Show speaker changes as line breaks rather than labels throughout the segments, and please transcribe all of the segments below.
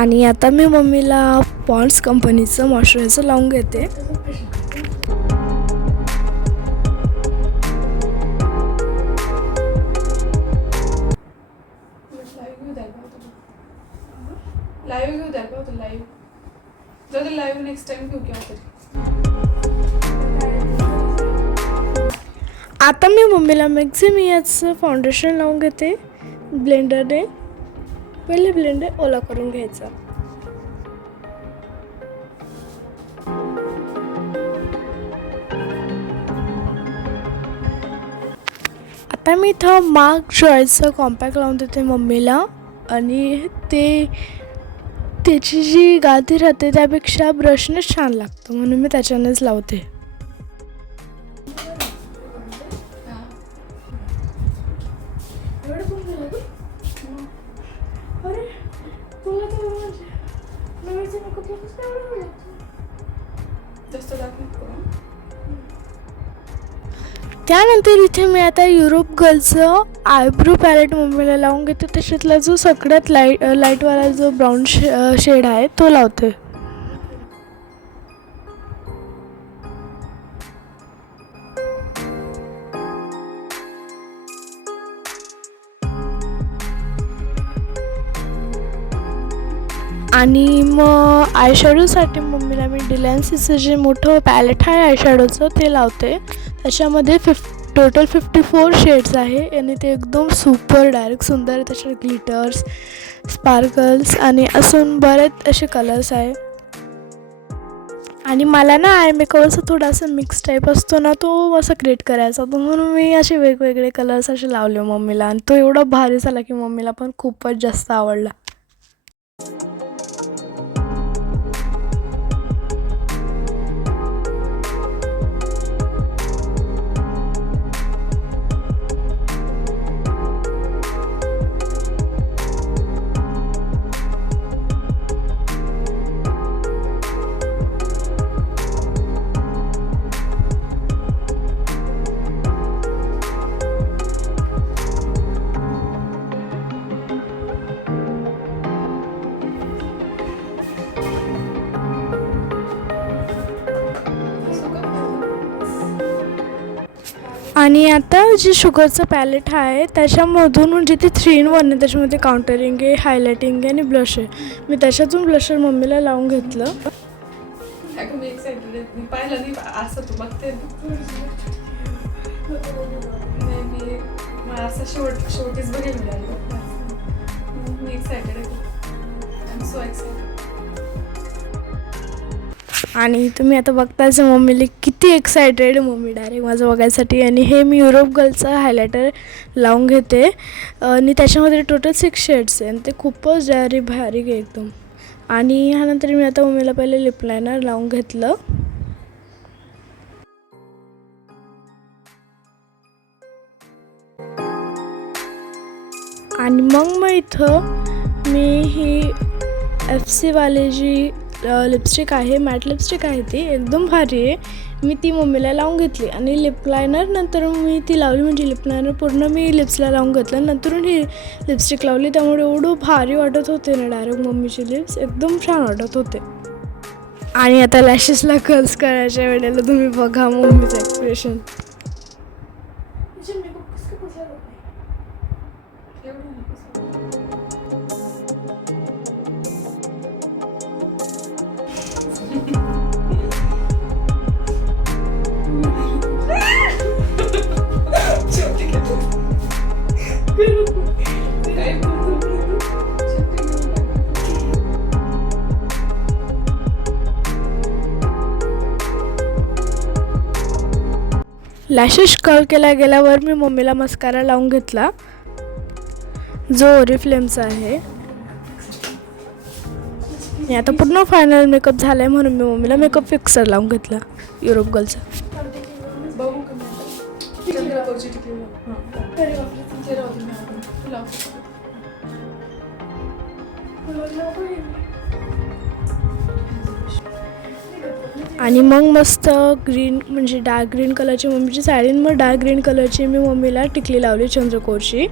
आणि आता मी मम्मीला पॉन्ड्स कंपनीचं मॉइश्चरायझर लावून घेते.
लाईव्ह घेऊ द्याल का तुला लाईव्ह घेऊ द्याल का तुला लाईव्ह जाऊ दे लाईव्ह नेक्स्ट टाइम घेऊ किंवा तरी
आता मी मम्मीला मॅक्झिमियाचं फाउंडेशन लावून घेते ब्लेंडरने पहिले ब्लेंडर ओला करून घ्यायचा. आता मी इथं मार्क जॉयचं कॉम्पॅक्ट लावून देते मम्मीला. आणि ते त्याची जी गादी राहते त्यापेक्षा ब्रशनेच छान लागतं. म्हणून मी त्याच्यानेच लावते. तर
जास्त दाखव करून
त्यानंतर इथे मी आता युरोप गर्लचं आयब्रो पॅलेट मुंबईला लावून घेते. त्याच्यातला जो सगळ्यात लाइट लाईटवाला जो ब्राऊन शे शेड आहे तो लावते. आणि मग आयशॅडोसाठी मम्मीला मी डिलॅन्सीचं जे मोठं पॅलेट आहे आयशॅडोचं ते लावते. त्याच्यामध्ये fif total fifty four shades आहे आणि ते एकदम सुपर डायरेक्ट सुंदर त्याच्यात ग्लिटर्स स्पार्कल्स आणि असून बरेच असे कलर्स आहे. आणि मला ना आय मेकअपचा थोडासा मिक्स टाईप असतो ना तो असा क्रिएट करायचा. तो म्हणून मी असे वेगवेगळे कलर्स असे लावले मम्मीला. आणि तो एवढा भारी झाला की मम्मीला पण खूपच जास्त आवडला. आणि आता जे शुगरचं पॅलेट आहे त्याच्यामधून म्हणजे ते थ्री इन वन आहे त्याच्यामध्ये काउंटरिंग आहे हायलायटिंग आहे आणि ब्लश आहे. मी त्याच्यातून ब्लशर मम्मीला लावून घेतलं.
मी
आणि तुम्ही आता बघताच मम्मीला किती एक्सायटेड मम्मी डायरेक्ट माझं बघायसाठी. आणि हे मी युरोप गर्लचं हायलायटर लावून घेते. आणि त्याच्यामध्ये टोटल सिक्स शेड्स आहे. आणि ते खूपच जारी भारी आहे एकदम. आणि ह्यानंतर मी आता मम्मीला पहिले लिपलायनर लावून घेतलं. आणि मग मग इथं मी ही एफ सीवाले जी लिपस्टिक आहे मॅट लिपस्टिक आहे ती. एकदम भारी आहे. मी ती मम्मीला लावून घेतली आणि लिप लायनर नंतर मी ती लावली. म्हणजे लिप लायनर पूर्ण मी लिप्सला लावून घेतलं. नंतर ही लिपस्टिक लावली. त्यामुळे एवढं भारी वाटत होते ना डायरेक्ट मम्मीची लिप्स एकदम छान वाटत होते. आणि आता लॅशेसला कर्ल्स करायच्या वेळेला तुम्ही बघा मम्मीचं एक्सप्रेशन लॅशेस कर्ल केला गेल्यावर मी मम्मीला मस्कारा लावून घेतला. जो ओरिफ्लेमचा आहे. आणि आता पूर्ण फायनल मेकअप झाला आहे म्हणून मी मम्मीला मेकअप फिक्सर लावून घेतला. युरोप गर्लचा आणि मग मस्त ग्रीन म्हणजे डार्क ग्रीन कलरची मम्मीची साडी मग डार्क ग्रीन कलरची मी मम्मीला टिकली लावली चंद्रकोरची.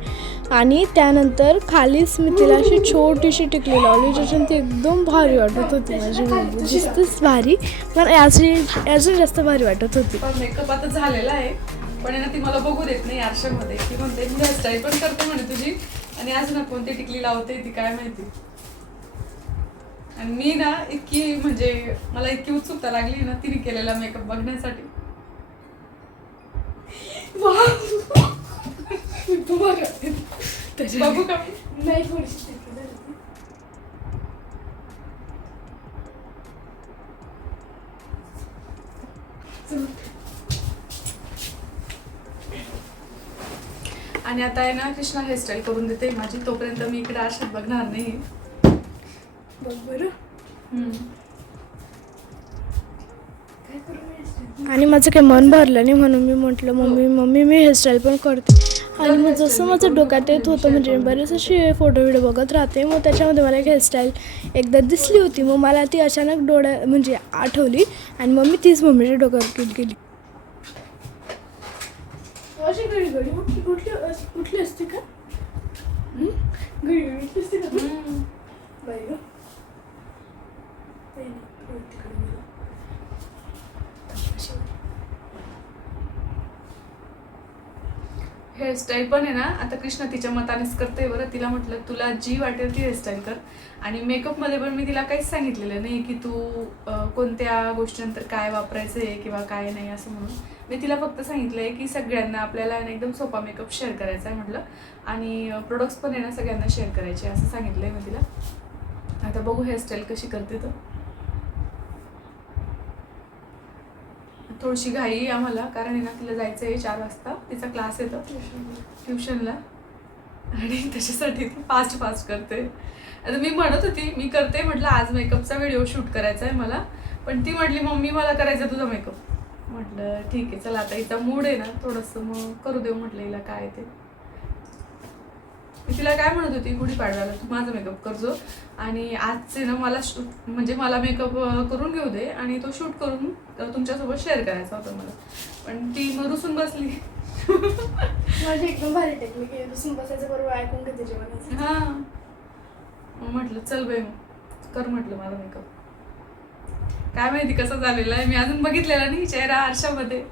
आणि त्यानंतर खालीच मी तिला अशी छोटीशी टिकली लावली ज्याच्यानं ती एकदम भारी वाटत होती माझी मम्मी. जास्तच भारी पण याची अजून जास्त भारी वाटत होती.
मेकअप आता झालेला आहे पण ना ती मला बघू देत नाही आरशामध्ये. ती म्हणते मी हेअरस्टाईल पण करते म्हणे तुझी आणि आज ना कोणती टिकली लावते ती काय माहिती? आणि मी ना इतकी म्हणजे मला इतकी उत्सुकता लागली ना तिने केलेला मेकअप बघण्यासाठी. बघू का?
नाही थोडीशी
आणि आता आहे ना कृष्णा हेअरस्टाईल करून देते. माझी तोपर्यंत मी इकडे आरशात बघणार नाही.
बघ बरं. आणि माझं काही मन भरलं नाही म्हणून मी म्हटलं मम्मी मम्मी मी हेअरस्टाईल पण करते. आणि मग जसं माझं डोक्यात येत होतं म्हणजे मी बरेच असे फोटो व्हिडिओ बघत राहते. मग त्याच्यामध्ये मला एक हेअरस्टाईल एकदा दिसली होती. मग मला ती अचानक डोळ्या म्हणजे आठवली आणि मग मी तीच मम्मीच्या डोक्यावर क्लिक केली. अशी घडी घडी कुठली कुठली अस- कुठली असते का? हं? घडी असते का बाई गं. बाई नाही, हो, तिकडे गेलं. अशी.
हेअरस्टाईल पण आहे ना आता कृष्णा तिच्या मतानेच करते बरं. तिला म्हटलं तुला जी वाटेल ती हेअरस्टाईल कर. आणि मेकअपमध्ये पण मी तिला काहीच सांगितलेलं नाही की तू कोणत्या गोष्टीनंतर काय वापरायचं आहे किंवा काय नाही असं म्हणून. मी तिला फक्त सांगितलं आहे की सगळ्यांना आपल्याला एकदम सोपा मेकअप शेअर करायचा आहे म्हटलं. आणि प्रोडक्ट्स पण आहे ना सगळ्यांना शेअर करायचे असं सांगितलं आहे मी तिला. आता बघू हेअरस्टाईल कशी करते तर थोडीशी घाई आम्हाला कारण आहे ना तिला जायचं आहे चार वाजता. तिचा क्लास येतो ट्युशनला आणि त्याच्यासाठी ती फास्ट फास्ट करते. आता मी म्हणत होती मी करते म्हटलं आज मेकअपचा व्हिडिओ शूट करायचा आहे मला. पण ती म्हटली मम्मी मला करायचा तुझा मेकअप म्हटलं ठीक आहे चला आता हिचा मूड आहे ना थोडंसं मग करू देऊ. म्हटलं हिला काय ते. मी तिला काय म्हणत होती गुढीपाडव्याला तू माझा मेकअप करजो आणि आजचे ना मला शूट म्हणजे मला मेकअप करून घेऊ दे आणि तो शूट करून तुमच्यासोबत शेअर करायचा होता मला. पण ती मग रुसून बसली.
माझी एकदम भारी टेक्निक आहे. बसून बसायचं बरोबर ऐकून घेते जेवणाचं.
हा. म्हटलं चल बाई मग कर म्हटलं माझा मेकअप काय माहिती कसं झालेलं आहे मी अजून बघितलेला नाही चेहरा आरशामध्ये.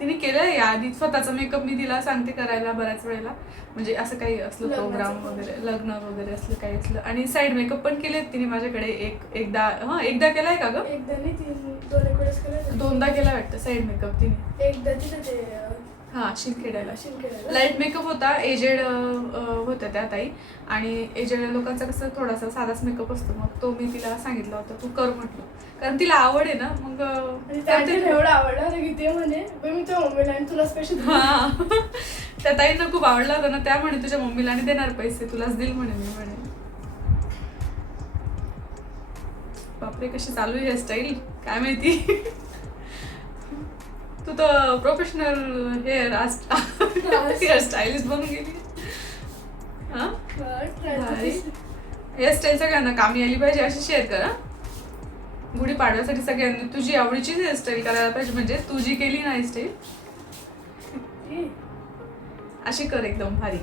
तिने केलंय आधी स्वतःचा मेकअप मी तिला सांगते करायला बऱ्याच वेळेला. म्हणजे असं काही असलं प्रोग्राम. वगैरे लग्न वगैरे असलं काही असलं. आणि साईड मेकअप पण केलेत तिने माझ्याकडे एक एकदा हा एकदा केलाय का ग?
एकदा नाही केलं
दोनदा केला वाटतं साईड मेकअप तिने.
एकदा तिथं
हा शिंदखेड्याला
शिंदखेड्याला.
लाइट मेकअप होता एजेड होत्या त्या ताई. आणि एजेड लोकांचा कसं थोडासा साधाच मेकअप असतो. मग तो मी तिला सांगितला होता तू कर म्हटलं. कारण तिला आवड आहे ना मग ती.
एवढं आवडलं की ते म्हणे "बाई, मी तुझ्या मम्मीला आणि तुला स्पेशल
हा. त्या ताईंना खूप आवडला होता ना त्या म्हणे तुझ्या मम्मीला आणि देणार पैसे तुलाच देईल म्हणे मी म्हणे. बापरे कशी चालू आहे हेअरस्टाईल काय माहिती? तू तर प्रोफेशनल हेअर हेअरस्टाईलिस्ट बनून गेली. हा? हेअरस्टाईल सगळ्यांना कामी आली पाहिजे अशी शेअर कर गुढी पाडव्यासाठी सगळ्यांनी तुझी आवडीचीच हेअरस्टाईल करायला पाहिजे म्हणजे तू जी केली ना हेअरस्टाईल अशी कर एकदम भारी.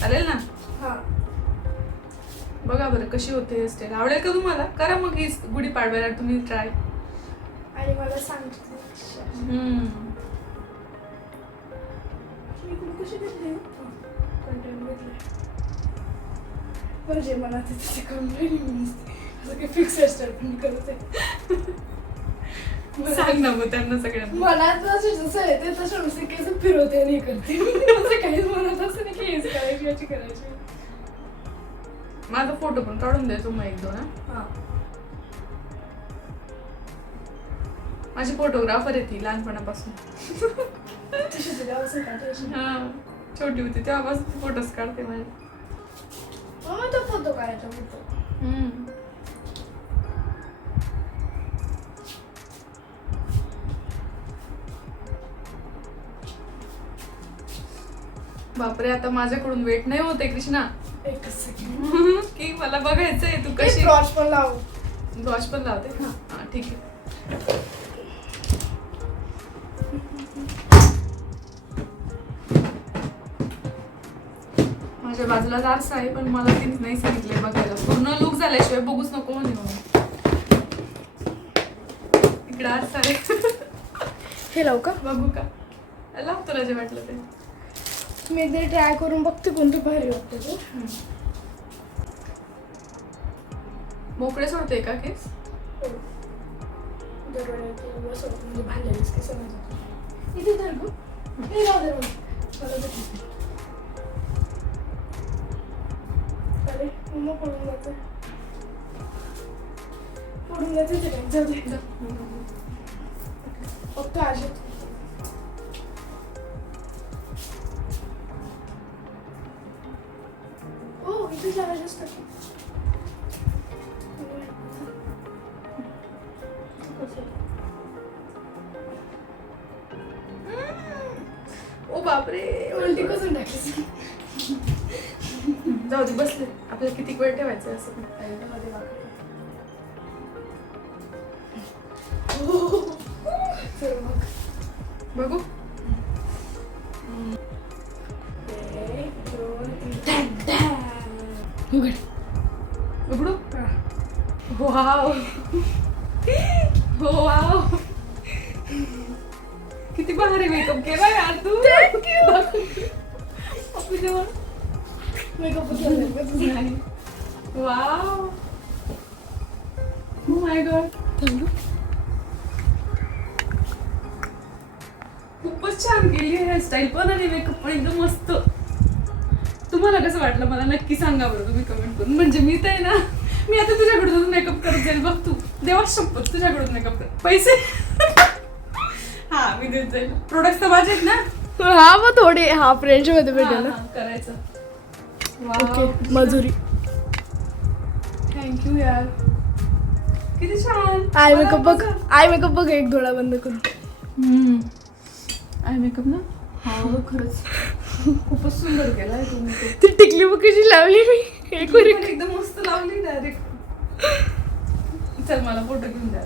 चालेल ना?
हा.
बघा बरं कशी होते हेअरस्टाईल आवडेल का तुम्हाला? करा मग ही गुढी पाडव्याला तुम्ही ट्राय
आणि मला सांगते बरं जे मला ते तिथे मी नुसती. असं काही फिक्स पण मी करत आहे
सांग ना मग त्यांना सगळ्यांना
मनात जसे जसं येते तसं नुसते केस फिरवते आणि करते असं काहीच मनात असं नाही की हेच करायची याची करायची
माझा फोटो पण काढून देतो मग एक दोन हा? माझी फोटोग्राफर आहे ती लहानपणापासून. हा छोटी होती. तेव्हापासून फोटोज काढते माझे.
मग तो फोटो काढायचा फोटो
बापरे आता माझ्याकडून वेट नाही होते कृष्णा. की मला बघायचंय तू कशी
ब्रॉच पण लाव.
वॉच पण लावते? हा ठीक आहे. माझ्या बाजूला आरसा आहे पण मला तिने नाही सांगितलंय बघायला. पूर्ण लुक झाल्याशिवाय बघूच नको म्हणे इकडे आरसा आहे
हे लावू का?
बघू का? लाव तुला जे वाटलं ते.
मी ते ट्राय करून बघते कोणतं भारी वाटतं ते.
मोकळे सोडते का केस?
म्हणजे भांडलेलीच की समज इथे धर गं. हे. मला मम्मा पडून जाते पडून जाते ते काय, जाऊ दे फक्त आशा ओ इथे लावायचं असतं की.
ओ बापरे
उलटी कसून टाकायची
जाऊ दे बसले. आपल्याला किती वेळ ठेवायचं असं. बघू.
उघड.
उघडू? वाव. हो वाव. किती भारी मेकअप केला यार तू. जवळ.
मेकअप
नाही वाव. माय गॉड खूपच छान केली हेअरस्टाईल पण आणि मेकअप पण एकदम मस्त. तुम्हाला कसं वाटलं मला नक्की सांगा बरं तुम्ही कमेंट करून. म्हणजे मी तर आहे ना मी आता तुझ्याकडून मेकअप करत जाईल. बघ तू. देवा शपथ तुझ्याकडून मेकअप कर. पैसे. हा मी देत जाईल. प्रोडक्ट तर माझे आहेत ना.
हा मग थोडे हाफ रेंजमध्ये भेटेल
हा, हा, करायचं.
ओके मजुरी.
थँक्यू यार. किती छान.
आय मेकअप बघ आय मेकअप बघ एक डोळा बंद करून.
आय मेकअप ना? हा खरंच. खूपच सुंदर केलाय तुम्ही तो.
टिकली बघ कशी लावली मी. एक वर
एकदम मस्त लावली डायरेक्ट चल मला फोटो घेऊन द्या